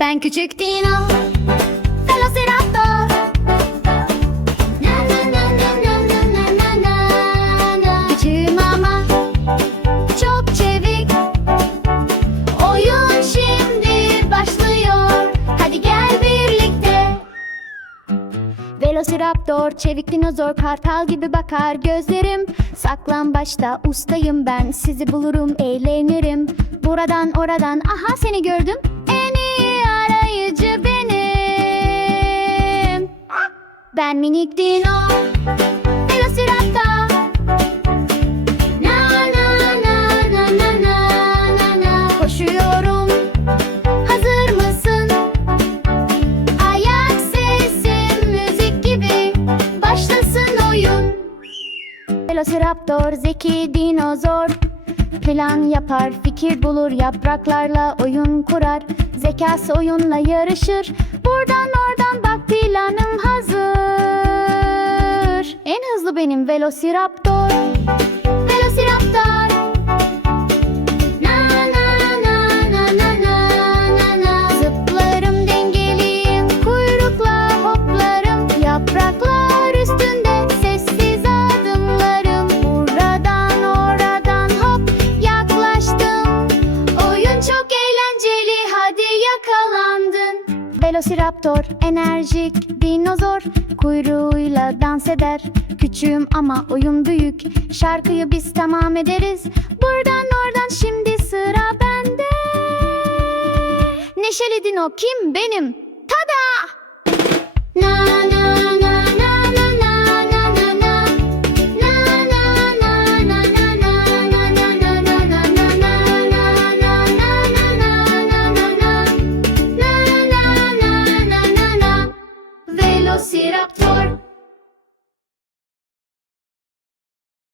Ben küçük Dino. Velociraptor. Na na na na na na na na na Küçüğüm ama çok çevik. Oyun şimdi başlıyor. Hadi gel birlikte. Velociraptor, çevik dinozor, kartal gibi bakar gözlerim. Saklan başta ustayım ben, sizi bulurum, eğlenirim. Buradan oradan, aha seni gördüm Ben minik dino, Velociraptor Na na na na na na na na. Koşuyorum, hazır mısın? Ayak sesi müzik gibi. Başlasın oyun. Velociraptor zeki dinozor. Plan yapar fikir bulur yapraklarla oyun kurar. Zekası oyunla yarışır. Buradan oradan bak planım hazır benim Velociraptor. Velociraptor. Na na na na na na na na. Zıplarım dengeliyim kuyrukla hoplarım. Yapraklar üstünde sessiz adımlarım. Buradan oradan hop yaklaştım. Oyun çok eğlenceli hadi yakalandın Velociraptor enerjik dinozor Kuyruğuyla dans eder Küçüğüm ama oyun büyük Şarkıyı biz tamam ederiz Buradan oradan şimdi sıra bende Neşeli dino kim benim? Tada! Na get up, door.